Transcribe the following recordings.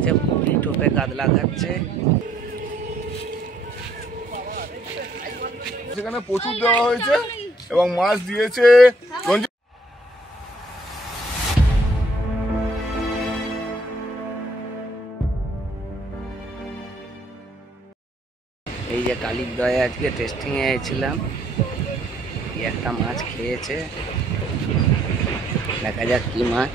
আছে, পুঁটি টোপে কাতলা খাচ্ছে। সেখানে প্রচুর দেওয়া হয়েছে এবং মাছ দিয়েছে। এই যে কালির দয়ে আজকে টেস্টিং এ এসেছিলাম, একটা মাছ খেয়েছে, দেখা যাক কি মাছ।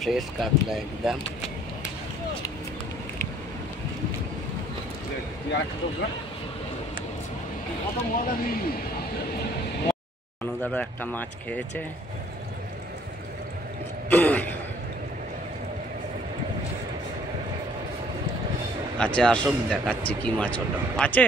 फ्रेश कातला एकदम। অনুদারও একটা মাছ খেয়েছে। আচ্ছা আসুক, দেখাচ্ছি কি মাছ ওটা আছে।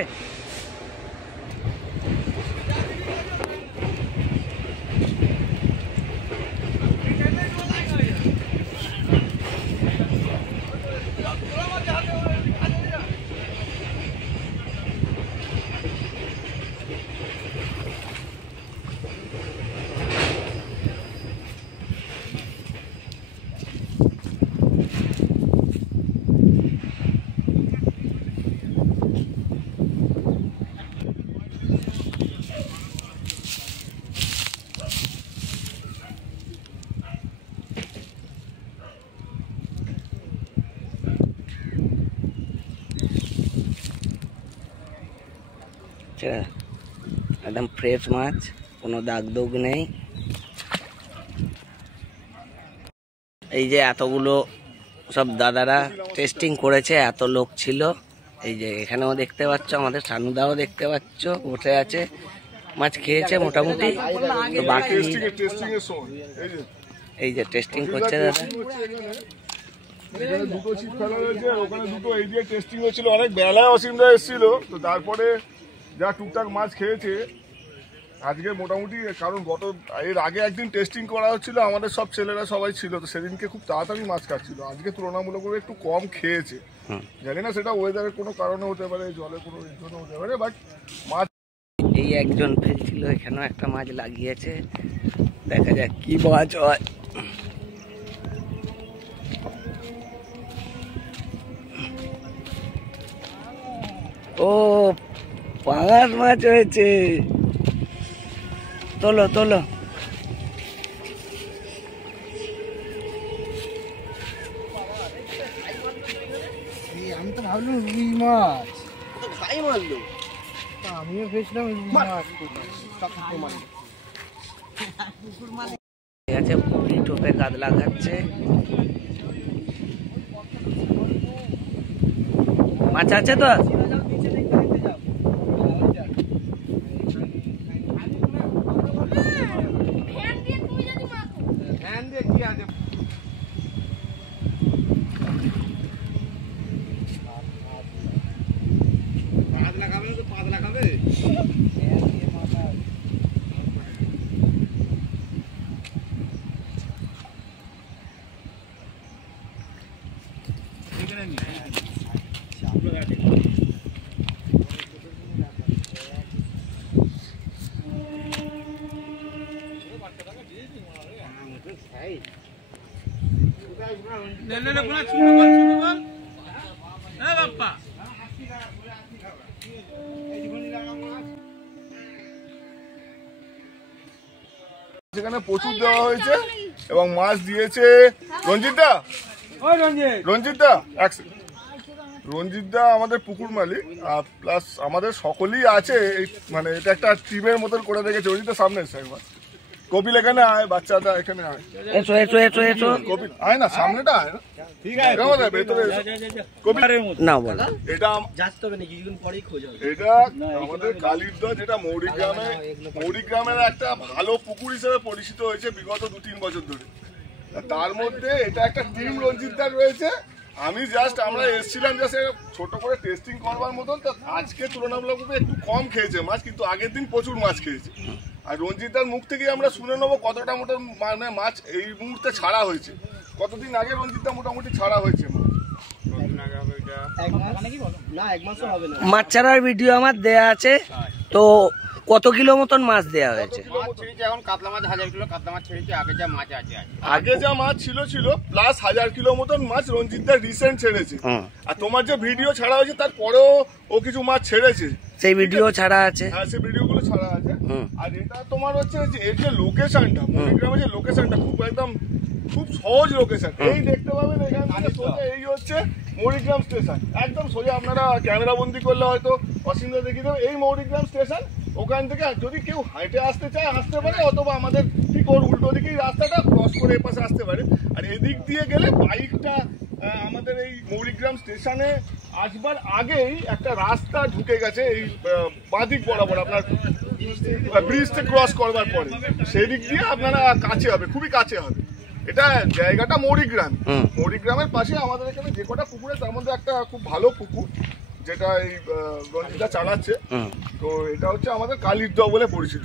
একদম ফ্রেশ মাছ, কোনো দাগ দুগ নেই। এই যে এতগুলো সব দাদারা টেস্টিং করেছে, এত লোক ছিল। এই যে এখানেও দেখতে পাচ্ছ, আমাদের সানুদাও দেখতে পাচ্ছ বসে আছে, মাছ খেয়েছে মোটামুটি। তো বাকি এই যে টেস্টিং করছে দাদা। দুটো ছিপ ফেলা হয়েছে, ওখানে দুটো এই দিয়ে টেস্টিং হয়েছিল। অনেক বেলায় অসীমরা এসেছিল, তো তারপরে যা টুকটাক মাছ খেয়েছে আজকে মোটামুটি। কারণ এর আগে একদিন টেস্টিং করা হচ্ছিল, আমাদের সব ছেলেরা সবাই ছিল, তো সেদিনকে খুব তাড়াতাড়ি মাছ খাচ্ছিল। আজকে তুলনামূলকভাবে একটু কম খেয়েছে। জানি না সেটা ওয়েদারের কোনো কারণে হতে পারে, জলের কোনো জন্য হতে পারে, বাট মাছ। এই একজন ফেলছিল, এখানেও একটা মাছ লাগিয়েছে, দেখা যাক কি মাছ হয়। ও পাঙাশ মাছ হয়েছে, তোলো তোলো। আমি তো ভাবলাম রুই মাছ, ভাই মারলো, আমিও ভেবেছিলাম রুই মাছ। আছে, পুঁটি টোপে কাতলা খাচ্ছে। মাছ আছে তো? সেখানে প্রচুর দেওয়া হয়েছে এবং মাছ দিয়েছে রঞ্জিতদা। রঞ্জিতদা রঞ্জিতদা আমাদের পুকুর মালিক, প্লাস আমাদের সকলেই আছে এই, মানে এটা একটা টিমের মতন করে রেখেছে। রঞ্জিতদা সামনে এসে একবার, কপিল এখানে আয়, বাচ্চাটা এখানে আয়, কপিল আয় না, সামনেটা আয় না, ঠিক আছে ভেতরে না বলা। এটা আমাদের কালিরদহ, যেটা মৌরিগ্রামের একটা ভালো পুকুর হিসেবে পরিচিত হয়েছে বিগত 2-3 বছর ধরে। তার মধ্যে এটা একটা টিম রঞ্জিতদার রয়েছে। আমি আমরা এসেছিলাম ছোট করে টেস্টিং করবার মতন। তো আজকে তুলনামূলকভাবে একটু কম খেয়েছে মাছ, কিন্তু আগের দিন প্রচুর মাছ খেয়েছে। আর রঞ্জিতদার মুখ থেকে আমরা শুনে নেবো কতটা মানে মাছ এই মুহূর্তে ছাড়া হয়েছে। কতদিন আগে রঞ্জিতদা মোটামুটি ছাড়া হয়েছে মাছ ছাড়ার ভিডিও আমার দেয়া আছে। তো কত কিলো মতন মাছ দেয়া হয়েছে? এখন কাতলা মাছ 1000 কিলো কাতলা মাছ ছেড়েছে। আগে যা মাছ আছে, আগে যা মাছ ছিল প্লাস 1000 কিলো মতন মাছ রঞ্জিতদা রিসেন্ট ছেড়েছে। আর তোমার যে ভিডিও ছাড়া হয়েছে তারপরেও ও কিছু মাছ ছেড়েছে, সেই ভিডিও ছাড়া আছে। হ্যাঁ, সেই ভিডিওগুলো ছাড়া আছে। আর এটা তোমার হচ্ছে যে এর যে লোকেশনটা, মৌরিগ্রামের যে লোকেশনটা খুব সহজ লোকেশন। এই দেখতে পাবেন এখান থেকে সোজা এই হচ্ছে মৌরিগ্রাম স্টেশন। একদম সোজা আপনারা ক্যামেরা বন্দি করলে হয়তো অসীমদা দেখিয়ে দেবে। এই মৌরিগ্রাম স্টেশন, ওখান থেকে যদি কেউ হাইটে আসতে চায় আসতে পারে, অথবা আমাদের ঠিক ওর উল্টো দিকেই রাস্তাটা ক্রস করে এপাশে আসতে পারে। আর এদিক দিয়ে গেলে বাইকটা আমাদের এই মৌরিগ্রাম স্টেশনে আসবার আগেই একটা রাস্তা ঢুকে গেছে এই বাঁদিক বরাবর, আপনার ব্রিজটা ক্রস করবার পরে সেই দিক দিয়ে আপনারা কাছে হবে, খুবই কাছে হবে। এটা জায়গাটা মৌরিগ্রামের পাশে আমাদের এখানে যে কটা পুকুরে তার মধ্যে একটা খুব ভালো পুকুর যেটা এই রঞ্জিতদা চালাচ্ছে। তো এটা হচ্ছে আমাদের কালিরদহ বলে পরিচিত।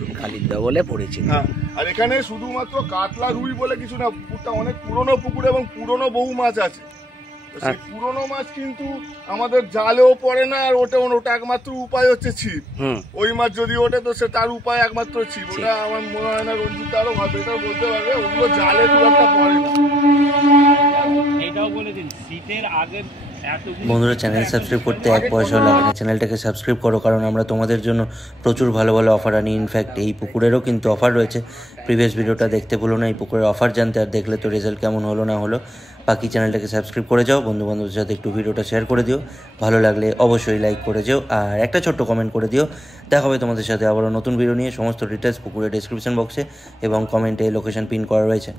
হ্যাঁ, আর এখানে শুধুমাত্র কাতলা রুই বলে কিছু না, পুকুরটা অনেক পুরনো পুকুর এবং পুরনো বহু মাছ আছে। সেই পুরনো মাছ কিন্তু আমাদের জালেও পড়ে না, আর ওটা একমাত্র উপায় হচ্ছে ছিপ। ওই মাছ যদি ওঠে তো সে তার উপায় একমাত্র ছিপ। ওটা আমার মনে হয় না রঞ্জিত আরো ভাবে এটা বলতে পারবে, ওগুলো জালে খুব একটা পড়ে না। এটাও বলে দিন শীতের আগের বন্ধুরা, চ্যানেল সাবস্ক্রাইব করতে 1 পয়সাও লাগে না। চ্যানেলটাকে সাবস্ক্রাইব করো, কারণ আমরা তোমাদের জন্য প্রচুর ভালো ভালো অফার আনি। ইনফ্যাক্ট এই পুকুরেরও কিন্তু অফার রয়েছে। প্রিভিয়াস ভিডিওটা দেখতে ভুলো না এই পুকুরের অফার জানতে। আর দেখলে তো রেজাল্ট কেমন হলো না হলো, বাকি চ্যানেলটাকে সাবস্ক্রাইব করে যাও, বন্ধু বান্ধবদের সাথে একটু ভিডিওটা শেয়ার করে দিও, ভালো লাগলে অবশ্যই লাইক করে যাও, আর একটা ছোট্ট কমেন্ট করে দিও। দেখা হবে তোমাদের সাথে আবারও নতুন ভিডিও নিয়ে। সমস্ত ডিটেলস পুকুরের ডেসক্রিপশন বক্সে এবং কমেন্টে লোকেশন পিন করা রয়েছে।